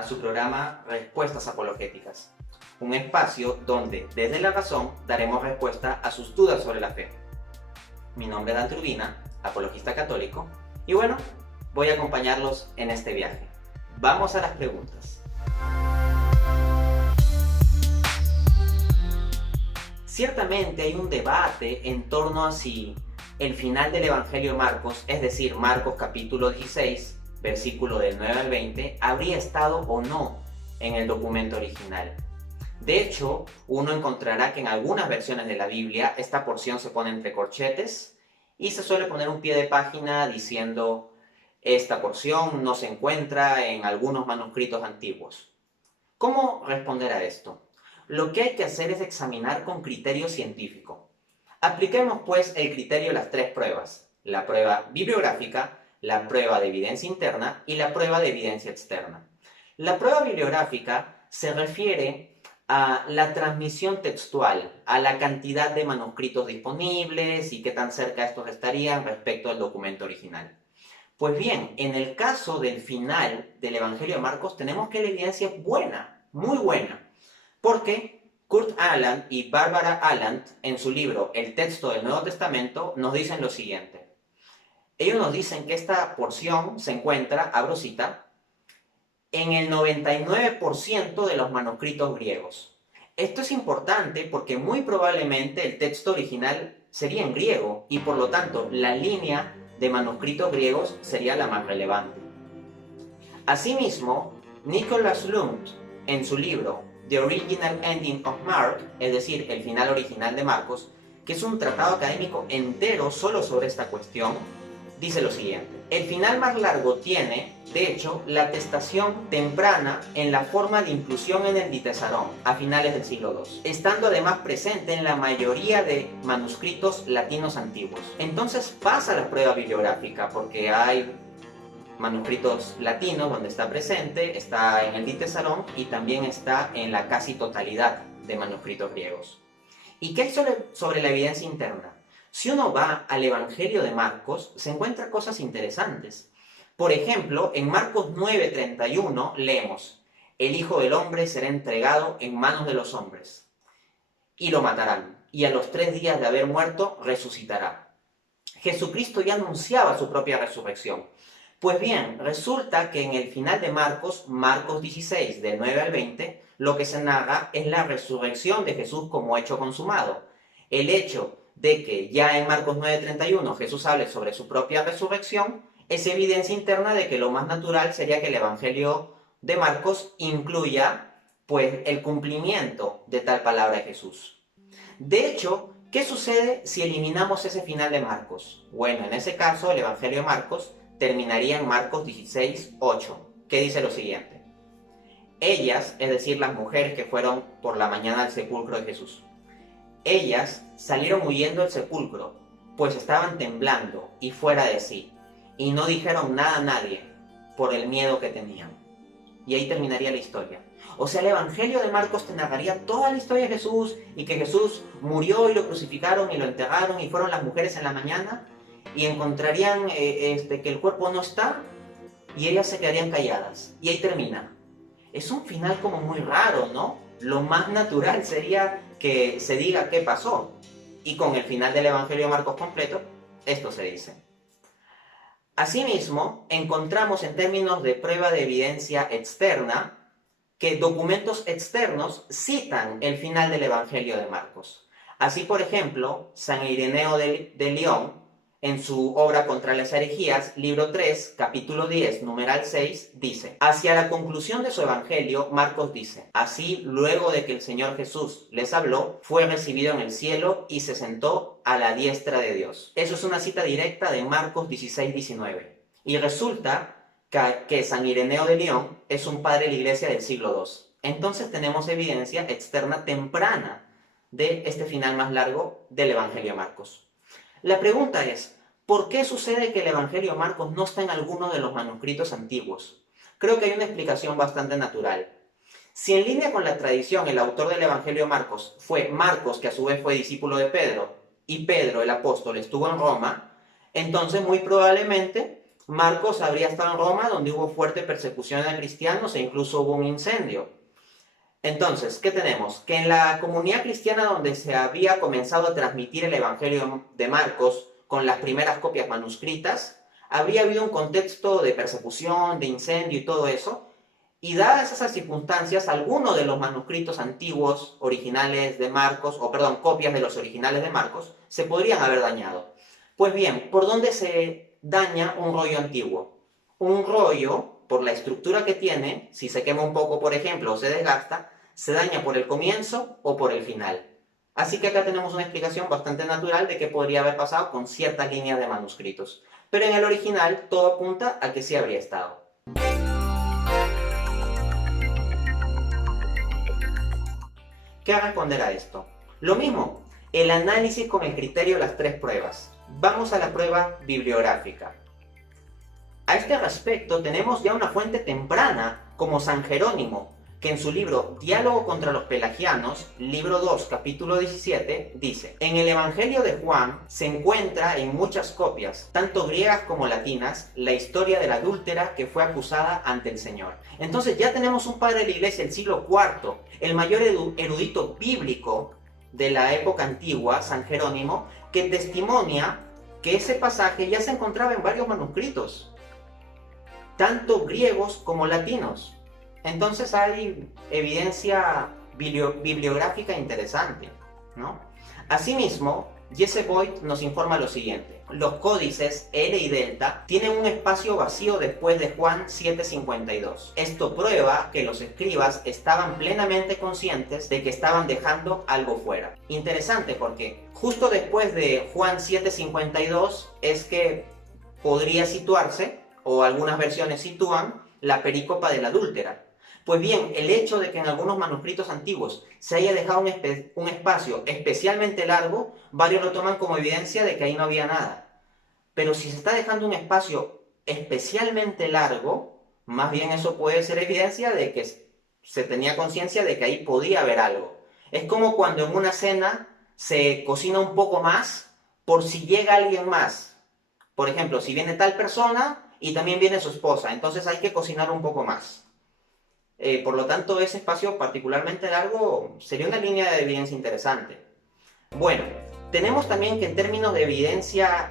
a su programa Respuestas Apologéticas, un espacio donde desde la razón daremos respuesta a sus dudas sobre la fe. Mi nombre es Dante Urbina, apologista católico, y bueno, voy a acompañarlos en este viaje. Vamos a las preguntas. Ciertamente hay un debate en torno a si el final del Evangelio de Marcos, es decir, Marcos capítulo 16, versículo del 9 al 20, habría estado o no en el documento original. De hecho, uno encontrará que en algunas versiones de la Biblia esta porción se pone entre corchetes y se suele poner un pie de página diciendo esta porción no se encuentra en algunos manuscritos antiguos. ¿Cómo responder a esto? Lo que hay que hacer es examinar con criterio científico. Apliquemos pues el criterio de las tres pruebas: la prueba bibliográfica, la prueba de evidencia interna y la prueba de evidencia externa. La prueba bibliográfica se refiere a la transmisión textual, a la cantidad de manuscritos disponibles y qué tan cerca estos estarían respecto al documento original. Pues bien, en el caso del final del Evangelio de Marcos tenemos que la evidencia es buena, muy buena, porque Kurt Aland y Barbara Aland, en su libro El texto del Nuevo Testamento, nos dicen lo siguiente. Ellos nos dicen que esta porción se encuentra, abro cita, en el 99% de los manuscritos griegos. Esto es importante porque muy probablemente el texto original sería en griego y por lo tanto la línea de manuscritos griegos sería la más relevante. Asimismo, Nicholas Lund, en su libro The Original Ending of Mark, es decir, el final original de Marcos, que es un tratado académico entero solo sobre esta cuestión, dice lo siguiente. El final más largo tiene, de hecho, la atestación temprana en la forma de inclusión en el Ditesarón, a finales del siglo II, estando además presente en la mayoría de manuscritos latinos antiguos. Entonces pasa la prueba bibliográfica, porque hay manuscritos latinos donde está presente, está en el Ditesarón y también está en la casi totalidad de manuscritos griegos. ¿Y qué hay sobre la evidencia interna? Si uno va al Evangelio de Marcos, se encuentra cosas interesantes. Por ejemplo, en Marcos 9:31 leemos: el Hijo del Hombre será entregado en manos de los hombres, y lo matarán, y a los 3 días de haber muerto resucitará. Jesucristo ya anunciaba su propia resurrección. Pues bien, resulta que en el final de Marcos, Marcos 16, del 9 al 20, lo que se narra es la resurrección de Jesús como hecho consumado. El hecho de que ya en Marcos 9:31 Jesús hable sobre su propia resurrección es evidencia interna de que lo más natural sería que el Evangelio de Marcos incluya pues el cumplimiento de tal palabra de Jesús. De hecho, ¿qué sucede si eliminamos ese final de Marcos? Bueno, en ese caso el Evangelio de Marcos terminaría en Marcos 16:8, que dice lo siguiente. Ellas, es decir, las mujeres que fueron por la mañana al sepulcro de Jesús, ellas salieron huyendo del sepulcro, pues estaban temblando y fuera de sí, y no dijeron nada a nadie por el miedo que tenían. Y ahí terminaría la historia. O sea, el Evangelio de Marcos te narraría toda la historia de Jesús, y que Jesús murió y lo crucificaron y lo enterraron y fueron las mujeres en la mañana, y encontrarían que el cuerpo no está, y ellas se quedarían calladas. Y ahí termina. Es un final como muy raro, ¿no? Lo más natural sería que se diga qué pasó. Y con el final del Evangelio de Marcos completo, esto se dice. Asimismo, encontramos en términos de prueba de evidencia externa que documentos externos citan el final del Evangelio de Marcos. Así, por ejemplo, San Ireneo de León, en su obra Contra las herejías, libro 3, capítulo 10, numeral 6, dice: hacia la conclusión de su evangelio, Marcos dice: así, luego de que el Señor Jesús les habló, fue recibido en el cielo y se sentó a la diestra de Dios. Eso es una cita directa de Marcos 16, 19. Y resulta que San Ireneo de León es un padre de la iglesia del siglo II. Entonces tenemos evidencia externa temprana de este final más largo del Evangelio de Marcos. La pregunta es, ¿por qué sucede que el Evangelio de Marcos no está en alguno de los manuscritos antiguos? Creo que hay una explicación bastante natural. Si en línea con la tradición el autor del Evangelio de Marcos fue Marcos, que a su vez fue discípulo de Pedro, y Pedro, el apóstol, estuvo en Roma, entonces muy probablemente Marcos habría estado en Roma, donde hubo fuerte persecución a cristianos e incluso hubo un incendio. Entonces, ¿qué tenemos? Que en la comunidad cristiana donde se había comenzado a transmitir el Evangelio de Marcos con las primeras copias manuscritas, habría habido un contexto de persecución, de incendio y todo eso, y dadas esas circunstancias, algunos de los manuscritos antiguos originales de Marcos, o perdón, copias de los originales de Marcos, se podrían haber dañado. Pues bien, ¿por dónde se daña un rollo antiguo? Un rollo, por la estructura que tiene, si se quema un poco, por ejemplo, o se desgasta, se daña por el comienzo o por el final. Así que acá tenemos una explicación bastante natural de qué podría haber pasado con ciertas líneas de manuscritos. Pero en el original todo apunta a que sí habría estado. ¿Qué responder a esto? Lo mismo, el análisis con el criterio de las tres pruebas. Vamos a la prueba bibliográfica. A este respecto tenemos ya una fuente temprana como San Jerónimo, que en su libro Diálogo contra los Pelagianos, libro 2, capítulo 17, dice: en el Evangelio de Juan se encuentra en muchas copias, tanto griegas como latinas, la historia de la adúltera que fue acusada ante el Señor. Entonces ya tenemos un padre de la iglesia del siglo IV, el mayor erudito bíblico de la época antigua, San Jerónimo, que testimonia que ese pasaje ya se encontraba en varios manuscritos, tanto griegos como latinos. Entonces hay evidencia bibliográfica interesante, ¿no? Asimismo, Jesse Boyd nos informa lo siguiente: los códices L y delta tienen un espacio vacío después de Juan 7:52. Esto prueba que los escribas estaban plenamente conscientes de que estaban dejando algo fuera. Interesante, porque justo después de Juan 7:52 es que podría situarse, o algunas versiones sitúan, la perícopa de la adúltera. Pues bien, el hecho de que en algunos manuscritos antiguos se haya dejado un espacio especialmente largo, varios lo toman como evidencia de que ahí no había nada. Pero si se está dejando un espacio especialmente largo, más bien eso puede ser evidencia de que se tenía conciencia de que ahí podía haber algo. Es como cuando en una cena se cocina un poco más por si llega alguien más. Por ejemplo, si viene tal persona y también viene su esposa, entonces hay que cocinar un poco más. Por lo tanto, ese espacio particularmente largo sería una línea de evidencia interesante. Bueno, tenemos también que en términos de evidencia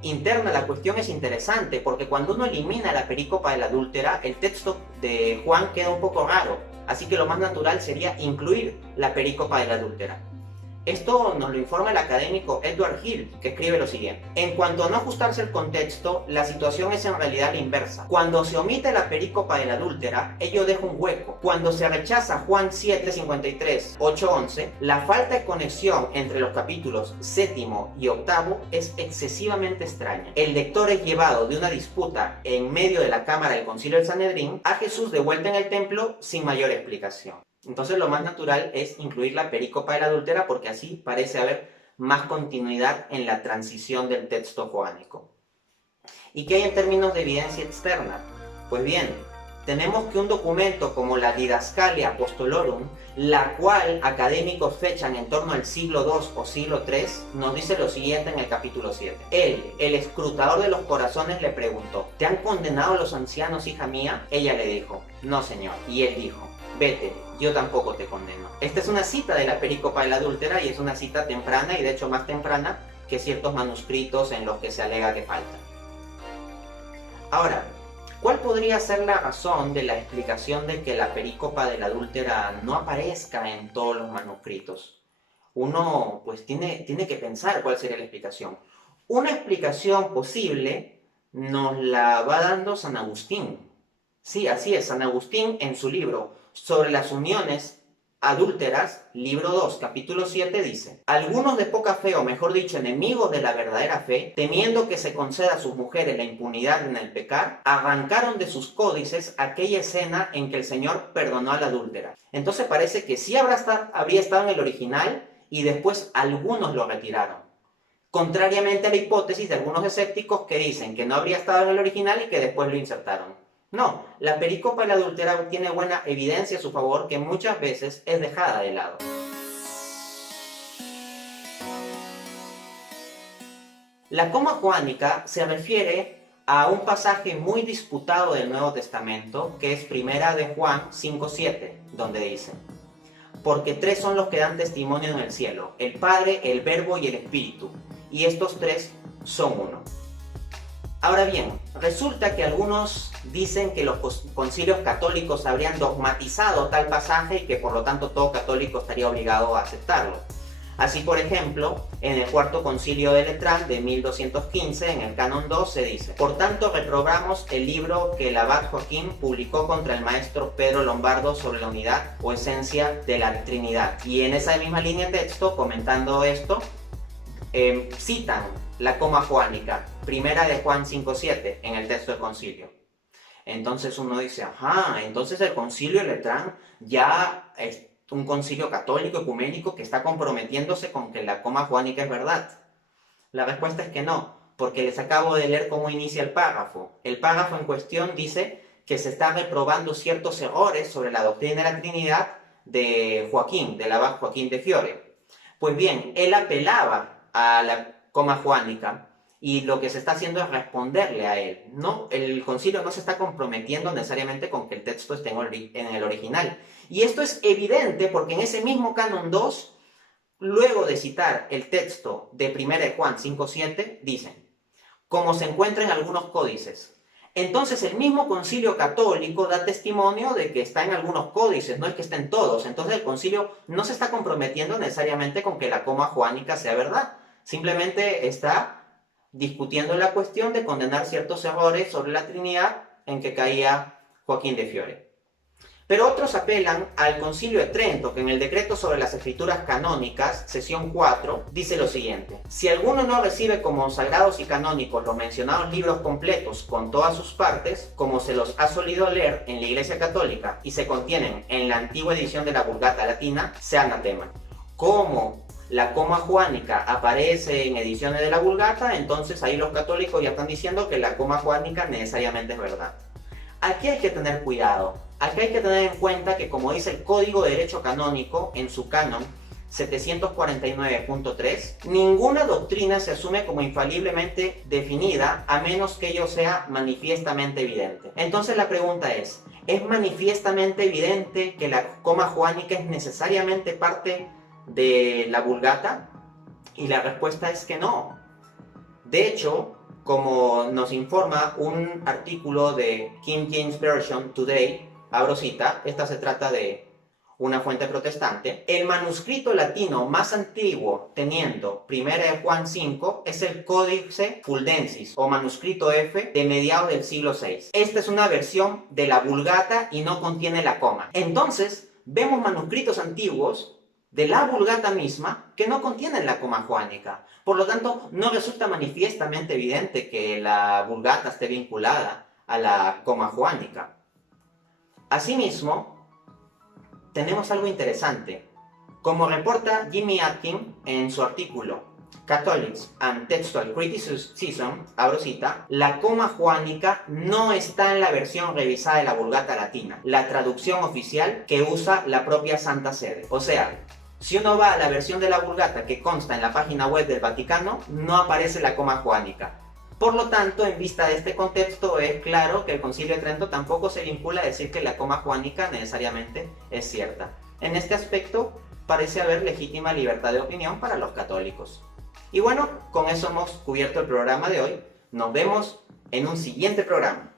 interna la cuestión es interesante, porque cuando uno elimina la perícopa de la adúltera, el texto de Juan queda un poco raro, así que lo más natural sería incluir la perícopa de la adúltera. Esto nos lo informa el académico Edward Hill, que escribe lo siguiente: en cuanto a no ajustarse el contexto, la situación es en realidad la inversa. Cuando se omite la perícopa de la adúltera, ello deja un hueco. Cuando se rechaza Juan 7:53, 8:11, la falta de conexión entre los capítulos 7 y 8 es excesivamente extraña. El lector es llevado de una disputa en medio de la cámara del concilio del Sanedrín a Jesús de vuelta en el templo sin mayor explicación. Entonces lo más natural es incluir la perícopa de la adúltera, porque así parece haber más continuidad en la transición del texto joánico. ¿Y qué hay en términos de evidencia externa? Pues bien, tenemos que un documento como la Didascalia Apostolorum, la cual académicos fechan en torno al siglo II o siglo III, nos dice lo siguiente en el capítulo 7. Él, el escrutador de los corazones, le preguntó: ¿te han condenado los ancianos, hija mía? Ella le dijo: no, señor. Y él dijo: vete, yo tampoco te condeno. Esta es una cita de la perícopa de la adúltera, y es una cita temprana, y de hecho más temprana que ciertos manuscritos en los que se alega que falta. Ahora, ¿cuál podría ser la razón de la explicación de que la perícopa de la adúltera no aparezca en todos los manuscritos? Uno pues tiene que pensar cuál sería la explicación. Una explicación posible nos la va dando San Agustín. Sí, así es, San Agustín en su libro sobre las uniones adúlteras, libro 2, capítulo 7, dice: algunos de poca fe, o mejor dicho, enemigos de la verdadera fe, temiendo que se conceda a sus mujeres la impunidad en el pecar, arrancaron de sus códices aquella escena en que el Señor perdonó a la adúltera. Entonces parece que sí habría estado en el original y después algunos lo retiraron. Contrariamente a la hipótesis de algunos escépticos que dicen que no habría estado en el original y que después lo insertaron. No, la perícopa de la adúltera tiene buena evidencia a su favor, que muchas veces es dejada de lado. La coma joánica se refiere a un pasaje muy disputado del Nuevo Testamento, que es Primera de Juan 5:7, donde dice: porque tres son los que dan testimonio en el cielo, el Padre, el Verbo y el Espíritu, y estos tres son uno. Ahora bien, resulta que algunos dicen que los concilios católicos habrían dogmatizado tal pasaje y que por lo tanto todo católico estaría obligado a aceptarlo. Así, por ejemplo, en el Cuarto Concilio de Letrán de 1215, en el Canon 2, se dice: por tanto, reprobamos el libro que el abad Joaquín publicó contra el maestro Pedro Lombardo sobre la unidad o esencia de la Trinidad. Y en esa misma línea de texto, comentando esto, citan la coma joánica, Primera de Juan 5:7, en el texto del concilio. Entonces uno dice, ajá, entonces el concilio de Letrán ya es un concilio católico ecuménico que está comprometiéndose con que la coma joánica es verdad. La respuesta es que no, porque les acabo de leer cómo inicia el párrafo. El párrafo en cuestión dice que se está reprobando ciertos errores sobre la doctrina de la Trinidad de Joaquín, del abad Joaquín de Fiore. Pues bien, él apelaba a la coma joánica y lo que se está haciendo es responderle a él. No, el concilio no se está comprometiendo necesariamente con que el texto esté en el original. Y esto es evidente porque en ese mismo Canon 2, luego de citar el texto de 1 de Juan 5:7, dicen: como se encuentra en algunos códices. Entonces el mismo concilio católico da testimonio de que está en algunos códices, no es que está en todos. Entonces el concilio no se está comprometiendo necesariamente con que la coma joánica sea verdad. Simplemente está discutiendo la cuestión de condenar ciertos errores sobre la Trinidad en que caía Joaquín de Fiore. Pero otros apelan al Concilio de Trento, que en el decreto sobre las escrituras canónicas, sesión 4, dice lo siguiente: si alguno no recibe como sagrados y canónicos los mencionados libros completos con todas sus partes, como se los ha solido leer en la Iglesia Católica y se contienen en la antigua edición de la Vulgata Latina, sea anatema. Como la coma joánica aparece en ediciones de la Vulgata, entonces ahí los católicos ya están diciendo que la coma joánica necesariamente es verdad. Aquí hay que tener cuidado. Aquí hay que tener en cuenta que, como dice el Código de Derecho Canónico en su canon 749.3, ninguna doctrina se asume como infaliblemente definida a menos que ello sea manifiestamente evidente. Entonces la pregunta ¿es manifiestamente evidente que la coma joánica es necesariamente parte de la Vulgata? Y la respuesta es que no. De hecho, como nos informa un artículo de King James Version Today, abro cita, esta se trata de una fuente protestante, el manuscrito latino más antiguo teniendo 1 de Juan 5 es el Códice Fuldensis o manuscrito F de mediados del siglo VI. Esta es una versión de la Vulgata y no contiene la coma. Entonces, vemos manuscritos antiguos de la Vulgata misma que no contienen la coma joánica. Por lo tanto, no resulta manifiestamente evidente que la Vulgata esté vinculada a la coma joánica. Asimismo, tenemos algo interesante. Como reporta Jimmy Atkin en su artículo Catholics and Textual Criticism, abro cita, la coma joánica no está en la versión revisada de la Vulgata Latina, la traducción oficial que usa la propia Santa Sede. O sea, si uno va a la versión de la Vulgata que consta en la página web del Vaticano, no aparece la coma joánica. Por lo tanto, en vista de este contexto, es claro que el Concilio de Trento tampoco se vincula a decir que la coma joánica necesariamente es cierta. En este aspecto, parece haber legítima libertad de opinión para los católicos. Y bueno, con eso hemos cubierto el programa de hoy. Nos vemos en un siguiente programa.